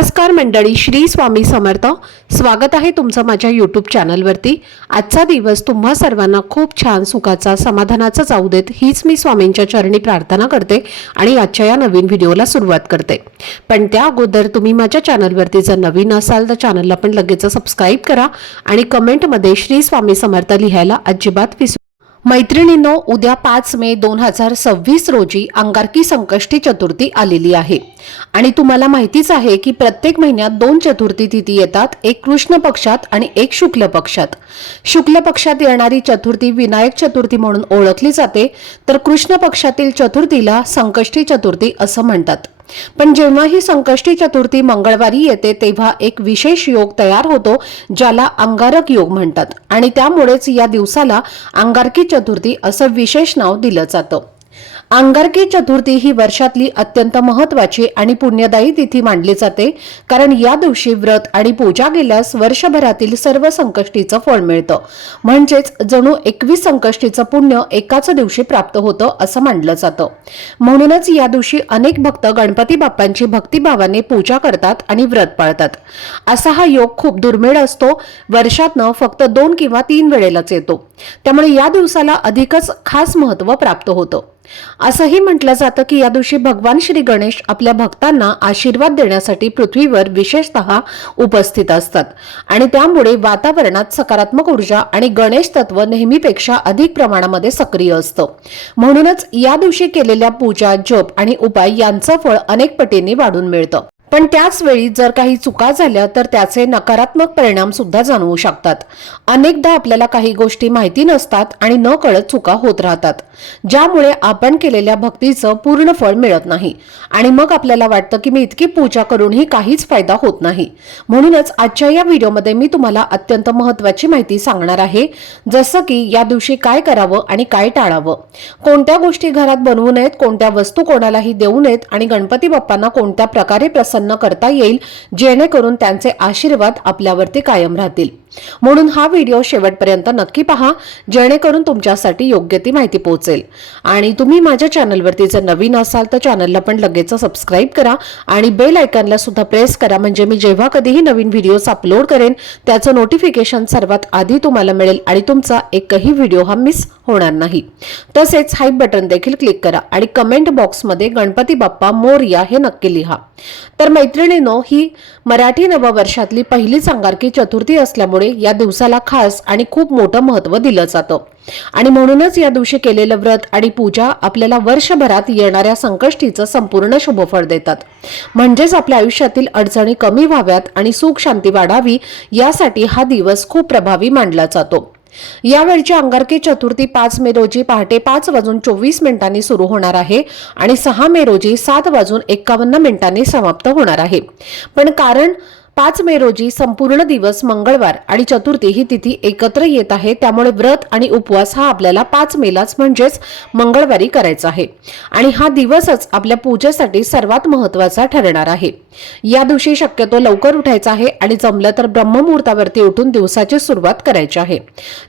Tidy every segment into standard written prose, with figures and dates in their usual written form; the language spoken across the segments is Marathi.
नमस्कार मंडळी, श्री स्वामी समर्थ. स्वागत आहे तुमचं माझ्या यूट्यूब चॅनलवरती. आजचा दिवस तुम्हा सर्वांना खूप छान, सुखाचा, समाधानाचा जाऊ देत हीच मी स्वामींच्या चरणी प्रार्थना करते आणि आजच्या या नवीन व्हिडिओला सुरुवात करते. पण त्या अगोदर तुम्ही माझ्या चॅनलवरती जर नवीन असाल तर चॅनलला पण लगेच सबस्क्राईब करा आणि कमेंटमध्ये श्री स्वामी समर्थ लिहायला अजिबात विसरू. मैत्रिणींनो, उद्या 5 मे 2026 रोजी अंगारकी संकष्टी चतुर्थी आलेली आहे आणि तुम्हाला माहितीच आहे की प्रत्येक महिन्यात 2 चतुर्थी तिथी येतात, एक कृष्ण पक्षात आणि एक शुक्ल पक्षात. शुक्ल पक्षात येणारी चतुर्थी विनायक चतुर्थी म्हणून ओळखली जाते, तर कृष्ण पक्षातील चतुर्थीला संकष्टी चतुर्थी असं म्हणतात. पण जेव्हा ही संकष्टी चतुर्थी मंगळवारी येते तेव्हा एक विशेष योग तयार होतो, ज्याला अंगारक योग म्हणतात आणि त्यामुळेच या दिवसाला अंगारकी चतुर्थी असं विशेष नाव दिलं जातं. अंगारकी चतुर्थी ही वर्षातली अत्यंत महत्त्वाची आणि पुण्यदायी तिथी मानली जाते, कारण या दिवशी व्रत आणि पूजा केल्यास वर्षभरातील सर्व संकष्टीचं फळ मिळतं. म्हणजेच जणू 21 संकष्टीचं पुण्य एकाच दिवशी प्राप्त होतं असं मानलं जातं. म्हणूनच या दिवशी अनेक भक्त गणपती बाप्पांची भक्तिभावाने पूजा करतात आणि व्रत पाळतात. असा हा योग खूप दुर्मिळ असतो, वर्षातनं फक्त 2 किंवा 3 वेळेलाच येतो. त्यामुळे या दिवसाला अधिकच खास महत्त्व प्राप्त होतं. असंही म्हटलं जातं की या दिवशी भगवान श्री गणेश आपल्या भक्तांना आशीर्वाद देण्यासाठी पृथ्वीवर विशेषतः उपस्थित असतात आणि त्यामुळे वातावरणात सकारात्मक ऊर्जा आणि गणेश तत्व नेहमीपेक्षा अधिक प्रमाणामध्ये सक्रिय असतं. म्हणूनच या दिवशी केलेल्या पूजा, जप आणि उपाय यांचं फळ अनेक पटींनी वाढून मिळतं. पण त्याच वेळी जर काही चुका झाल्या तर त्याचे नकारात्मक परिणाम सुद्धा जाणवू शकतात. अनेकदा आपल्याला काही गोष्टी माहिती नसतात आणि न कळत चुका होत राहतात, ज्यामुळे आपण केलेल्या भक्तीचं पूर्ण फळ मिळत नाही आणि मग आपल्याला वाटतं की मी इतकी पूजा करूनही काहीच फायदा होत नाही. म्हणूनच आजच्या या व्हिडिओमध्ये मी तुम्हाला अत्यंत महत्त्वाची माहिती सांगणार आहे, जसं की या दिवशी काय करावं आणि काय टाळावं, कोणत्या गोष्टी घरात बनवू नयेत, कोणत्या वस्तू कोणालाही देऊ नयेत आणि गणपती बाप्पांना कोणत्या प्रकारे प्रसन्न करता येईल जेणेकरून त्यांचे आशीर्वाद आपल्यावरती कायम राहतील. म्हणून हा व्हिडिओ शेवटपर्यंत नक्की पहा, जेणेकरून तुमच्यासाठी योग्य ती माहिती पोहोचेल. आणि तुम्ही माझ्या चॅनलवरती जर नवीन असाल तर चॅनलला पण लगेच सबस्क्राईब करा आणि बेल आयकॉनला सुद्धा प्रेस करा, म्हणजे मी जेव्हा कधीही नवीन व्हिडिओज अपलोड करेन त्याचं नोटिफिकेशन सर्वात आधी तुम्हाला मिळेल आणि तुमचा एकही व्हिडिओ हा मिस होणार नाही. तसेच हाईप बटन देखील क्लिक करा आणि कमेंट बॉक्समध्ये गणपती बाप्पा मोरया हे नक्की लिहा. तर मैत्रिणींनो, ही मराठी नववर्षातली पहिलीच अंगारकी चतुर्थी असल्यामुळे या दिवसाला खास आणि खूप मोठं महत्त्व दिलं जातं आणि म्हणूनच या दिवशी केलेलं व्रत आणि पूजा आपल्याला वर्षभरात येणाऱ्या संकष्टीचं संपूर्ण शुभफळ देतात. म्हणजेच आपल्या आयुष्यातील अडचणी कमी व्हाव्यात आणि सुख शांती वाढावी यासाठी हा दिवस खूप प्रभावी मानला जातो. यावेळची अंगारकी चतुर्थी 5 मे रोजी पहाटे 5:24 सुरू होणार आहे आणि 6 मे रोजी 7:51 समाप्त होणार आहे. पण कारण 5 मे रोजी संपूर्ण दिवस मंगळवार आणि चतुर्थी ही तिथी एकत्र येत आहे, त्यामुळे व्रत आणि उपवास हा आपल्याला 5 मेलाच म्हणजेच मंगळवारी करायचा आहे आणि हा दिवसच आपल्या पूजेसाठी सर्वात महत्त्वाचा ठरणार आहे. या दिवशी शक्यतो लवकर उठायचं आहे आणि जमलं तर ब्रह्ममुहूर्तावरती उठून दिवसाची सुरुवात करायची आहे.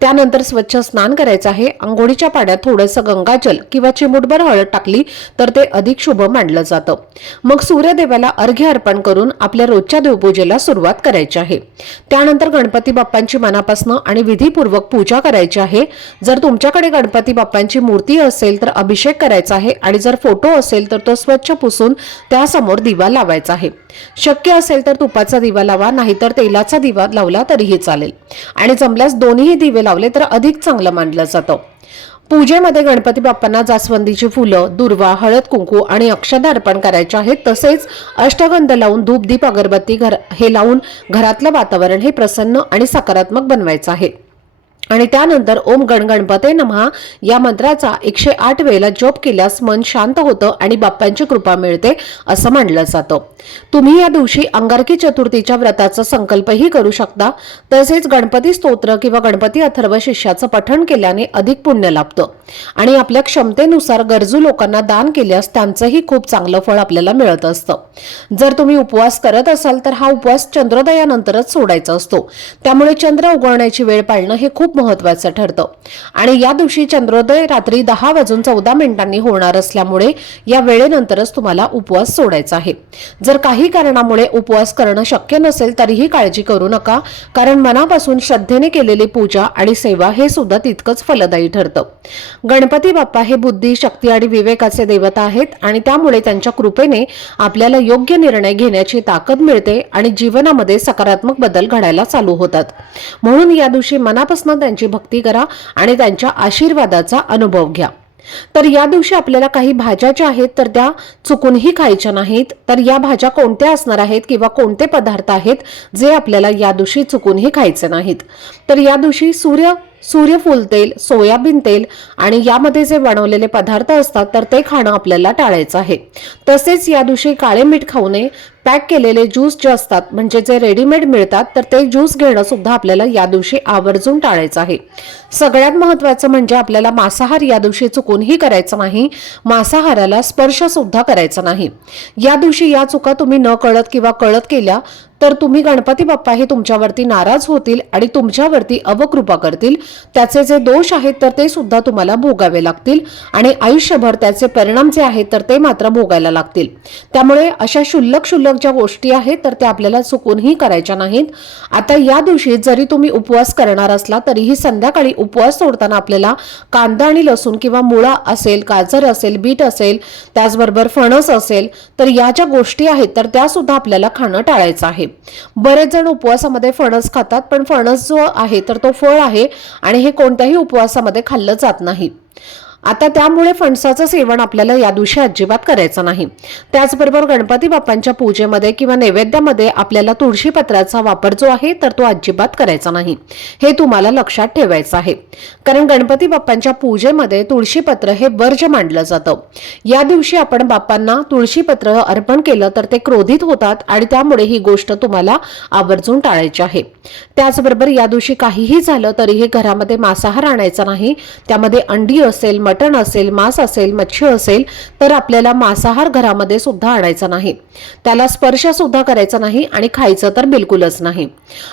त्यानंतर स्वच्छ स्नान करायचं आहे. अंघोळीच्या पाण्यात थोडंसं गंगाजल किंवा चिमूटभर हळद टाकली तर ते अधिक शुभ मानलं जातं. मग सूर्यदेवाला अर्घ्य अर्पण करून आपल्या रोजच्या देवपूजेला सुरुवात करायची आहे. त्यानंतर गणपती बाप्पांची मनापासून आणि विधीपूर्वक पूजा करायची आहे. जर तुमच्याकडे गणपती बाप्पांची मूर्ती असेल तर अभिषेक करायचा आहे आणि जर फोटो असेल तर तो स्वच्छ पुसून त्यासमोर दिवा लावायचा आहे. शक्य असेल तर तुपाचा दिवा लावा, नाहीतर तेलाचा दिवा लावला तरीही चालेल आणि जमल्यास दोन्हीही दिवे लावले तर अधिक चांगलं मानलं जातं. पूजेमध्ये गणपती बाप्पांना जास्वंदीची फुलं, दुर्वा, हळद, कुंकू आणि अक्षता अर्पण करायचे आहेत. तसेच अष्टगंध लावून धूप, दीप, अगरबत्ती हे लावून घरातलं वातावरण हे प्रसन्न आणि सकारात्मक बनवायचं आहे. आणि त्यानंतर ओम गणगणपते नमः या मंत्राचा 108 वेळेला जप केल्यास मन शांत होतं आणि बाप्पांची कृपा मिळते असं मानलं जातं. तुम्ही या दिवशी अंगारकी चतुर्थीच्या व्रताचा संकल्पही करू शकता. तसेच गणपती स्तोत्र किंवा गणपती अथर्व शीर्षाचं पठण केल्याने अधिक पुण्य लाभतं आणि आपल्या क्षमतेनुसार गरजू लोकांना दान केल्यास त्यांचंही खूप चांगलं फळ आपल्याला मिळत असतं. जर तुम्ही उपवास करत असाल तर हा उपवास चंद्रोदयानंतरच सोडायचा असतो, त्यामुळे चंद्र उगवण्याची वेळ पाळणं हे खूप खूप महत्त्वाचं ठरतं आणि या दिवशी चंद्रोदय रात्री 10:14 होणार असल्यामुळे या वेळेनंतरच तुम्हाला उपवास सोडायचा आहे। जर काही कारणामुळे उपवास करणं शक्य नसेल तरीही काळजी करू नका, कारण मनापासून श्रद्धेने केलेली पूजा आणि सेवा हे सुद्धा तितकंच फलदायी ठरतं। गणपती बाप्पा हे बुद्धी, शक्ती आणि विवेकाचे देवता आहेत आणि त्यामुळे त्यांच्या कृपेने आपल्याला योग्य निर्णय घेण्याची ताकद मिळते आणि जीवनामध्ये सकारात्मक बदल घडायला चालू होतात। म्हणून या दिवशी मनापासून त्यांची भक्ती करा आणि त्यांच्या आशीर्वादाचा अनुभव घ्या। तर या दिवशी आपल्याला काही भाज्या ज्या आहेत तर त्या चुकूनही खायच्या नाहीत। तर या भाज्या कोणत्या असणार आहेत किंवा कोणते पदार्थ आहेत जे आपल्याला या दिवशी चुकूनही खायचे नाहीत? तर या दिवशी सूर्यफूल तेल, सोयाबीन तेल आणि यामध्ये जे बनवलेले पदार्थ असतात तर ते खाणं आपल्याला टाळायचं आहे। तसेच या दिवशी काळे मीठ खाऊ नये। पॅक केलेले ज्यूस जे असतात म्हणजे जे रेडीमेड मिळतात तर ते ज्यूस घेणं सुद्धा आपल्याला या दिवशी आवर्जून टाळायचं आहे। सगळ्यात महत्त्वाचं म्हणजे आपल्याला मांसाहार या दिवशी चुकूनही करायचं नाही। मांसाहाराला स्पर्श सुद्धा करायचा नाही। या दिवशी या चुका तुम्ही न कळत किंवा कळत केल्या तर तुम्ही गणपती बाप्पा हे तुमच्यावरती नाराज होतील आणि तुमच्यावरती अवकृपा करतील। त्याचे जे दोष आहेत तर ते सुद्धा तुम्हाला भोगावे लागतील आणि आयुष्यभर त्याचे परिणाम जे आहेत तर ते मात्र भोगायला लागतील। त्यामुळे अशा शुल्लक ज्या गोष्टी आहेत तर त्या आपल्याला चुकूनही करायच्या नाहीत। आता या दिवशी जरी तुम्ही उपवास करणार असला तरीही संध्याकाळी उपवास सोडताना आपल्याला कांदा आणि लसूण किंवा मुळा असेल, गाजर असेल, बीट असेल, त्याचबरोबर फणस असेल तर या ज्या गोष्टी आहेत तर त्या सुद्धा आपल्याला खाणं टाळायचं आहे। बरेच जण उपवासामध्ये फणस खातात, पण फणस जो आहे तर तो फळ आहे आणि हे कोणत्याही उपवासामध्ये खाल्लं जात नाही। आता त्यामुळे फणसाचं सेवन आपल्याला या दिवशी अजिबात करायचं नाही। त्याचबरोबर गणपती बाप्पांच्या पूजेमध्ये किंवा नैवेद्यामध्ये आपल्याला तुळशी पत्राचा वापर जो आहे तर तो अजिबात करायचा नाही। हे तुम्हाला लक्षात ठेवायचं आहे, कारण गणपती बाप्पांच्या पूजेमध्ये तुळशी पत्र हे वर्ज्य मानलं जातं। या दिवशी आपण बाप्पांना तुळशी पत्र अर्पण केलं तर ते क्रोधित होतात आणि त्यामुळे ही गोष्ट तुम्हाला आवर्जून टाळायची आहे। त्याचबरोबर या दिवशी काहीही झालं तरीही घरामध्ये मांसाहार आणायचा नाही। त्यामध्ये अंडी असेल, मटण असेल, मांस असेल, मच्छी असेल तर आपल्याला मांसाहार घरामध्ये सुद्धा आणायचा नाही। त्याला स्पर्श सुद्धा करायचा नाही आणि खायचं तर बिलकुलच नाही।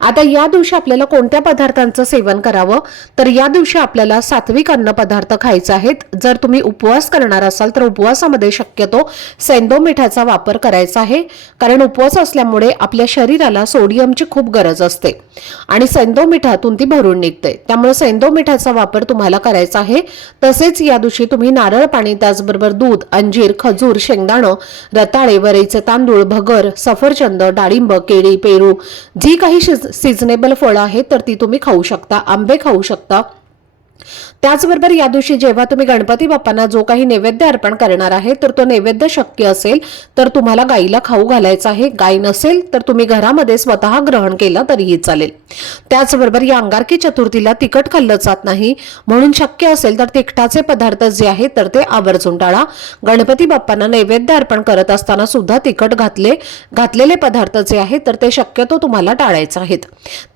आता या दिवशी आपल्याला कोणत्या पदार्थांचं सेवन करावं? तर या दिवशी आपल्याला सात्विक अन्न पदार्थ खायचे आहेत। जर तुम्ही उपवास करणार असाल तर उपवासामध्ये शक्यतो सैंधव मिठाचा वापर करायचा आहे, कारण उपवास असल्यामुळे आपल्या शरीराला सोडियमची खूप गरज असते आणि सैंधव मिठातून ती भरून निघते। त्यामुळे सैंधव मिठाचा वापर तुम्हाला करायचा आहे। तसेच या दिवशी तुम्ही नारळ पाणी, त्याचबरोबर दूध, अंजीर, खजूर, शेंगदाणं, रताळे, वरईचे तांदूळ, भगर, सफरचंद, डाळिंब, केळी, पेरू, जी काही सीझनेबल फळं आहेत तर ती तुम्ही खाऊ शकता। आंबे खाऊ शकता। त्याचबरोबर या दिवशी जेव्हा तुम्ही गणपती बाप्पांना जो काही नैवेद्य अर्पण करणार आहे तर तो नैवेद्य शक्य असेल तर तुम्हाला गाईला खाऊ घालायचा आहे। गाय नसेल तर तुम्ही घरामध्ये स्वतः ग्रहण केला तरीही चालेल। त्याचबरोबर या अंगारकी चतुर्थीला तिखट खाल्लं जात नाही, म्हणून शक्य असेल तर तिखटाचे पदार्थ जे आहेत तर ते आवर्जून टाळा। गणपती बाप्पांना नैवेद्य अर्पण करत असताना सुद्धा तिखट घातलेले पदार्थ जे आहेत तर ते शक्यतो तुम्हाला टाळायचे आहेत।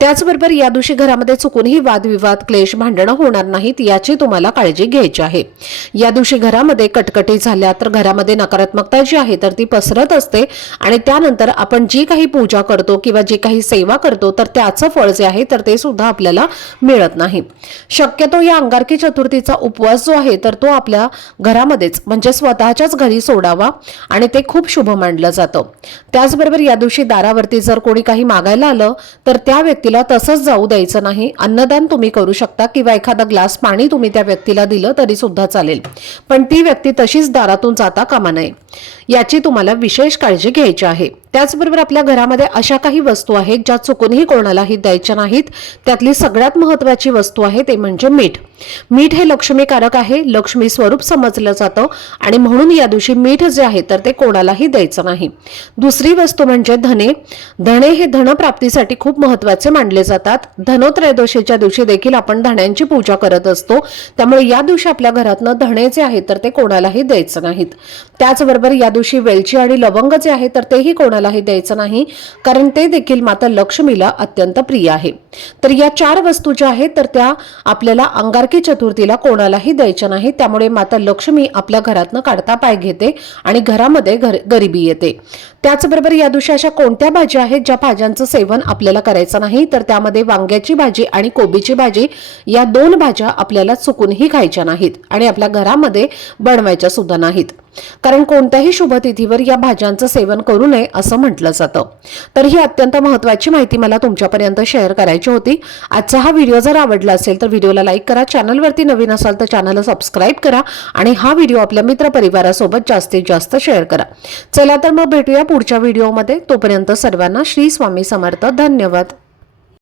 त्याचबरोबर या दिवशी घरामध्ये चुकूनही वादविवाद, क्लेश, भांडणं होणार नाहीत याची तुम्हाला काळजी घ्यायची आहे। या दिवशी घरामध्ये कटकटी झाल्या तर घरामध्ये नकारात्मकता जी आहे तर ती पसरत असते आणि त्यानंतर आपण जी काही पूजा करतो किंवा जी काही सेवा करतो तर त्याचं फळ जे आहे तर ते सुद्धा आपल्याला मिळत नाही। शक्यतो या अंगारकी चतुर्थीचा उपवास जो आहे तर तो आपल्या घरामध्येच म्हणजे स्वतःच्याच घरी सोडावा आणि ते खूप शुभ मानलं जातं। त्याचबरोबर या दिवशी दारावरती जर कोणी काही मागायला आलं तर त्या व्यक्तीला तसंच जाऊ द्यायचं नाही। अन्नदान तुम्ही करू शकता किंवा एखादा ग्लास पाणी तुम्ही त्या व्यक्तीला दिलं तरी सुद्धा चालेल, पण ती व्यक्ती तशीच दारातून जाता कामा नये, याची तुम्हाला विशेष काळजी घ्यायची आहे। त्याचबरोबर आपल्या घरामध्ये अशा काही वस्तू आहेत ज्या चुकूनही कोणालाही द्यायच्या नाहीत। त्यातली सगळ्यात महत्त्वाची वस्तू आहे ते म्हणजे मीठ। मीठ हे लक्ष्मीकारक आहे, लक्ष्मी स्वरूप समजलं जातं आणि म्हणून या दिवशी मीठ जे आहे तर ते कोणालाही द्यायचं नाही। दुसरी वस्तू म्हणजे धने। धने हे धनप्राप्तीसाठी खूप महत्त्वाचे मानले जातात। धनोत्रयोदशीच्या दिवशी देखील आपण धण्यांची पूजा करत असतो, त्यामुळे या दिवशी आपल्या घरातनं धणे जे आहे तर ते कोणालाही द्यायचं नाहीत. त्याचबरोबर या दिवशी वेलची आणि लवंग जे आहे तर तेही कोणालाही द्यायचं नाही, कारण ते देखील माता लक्ष्मीला अत्यंत प्रिय आहे. तर या 4 वस्तू ज्या आहेत तर त्या आपल्याला अंगारकी चतुर्थीला कोणालाही द्यायच्या नाही. त्यामुळे माता लक्ष्मी आपल्या घरातनं काढता पाय घेते आणि घरामध्ये गरिबी येते. त्याचबरोबर या दिवशी अशा कोणत्या भाज्या आहेत ज्या भाज्यांचं सेवन आपल्याला करायचं नाही, तर त्यामध्ये वांग्याची भाजी आणि कोबीची भाजी या 2 भाज्या आपल्याला चुकूनही खायच्या नाहीत आणि आपल्या घरामध्ये बनवायच्या सुद्धा नाहीत, कारण कोणत्याही शुभतिथीवर या भाज्यांचं सेवन करू नये असं म्हटलं जातं. तर ही अत्यंत महत्त्वाची माहिती मला तुमच्यापर्यंत शेअर करायची होती. आजचा हा व्हिडिओ जर आवडला असेल तर व्हिडिओला लाईक करा, चॅनलवरती नवीन असाल तर चॅनलला सबस्क्राईब करा आणि हा व्हिडिओ आपल्या मित्रपरिवारासोबत जास्तीत जास्त शेअर करा. चला तर मग भेटूया पुढच्या व्हिडिओमध्ये. तोपर्यंत सर्वांना श्री स्वामी समर्थ. धन्यवाद.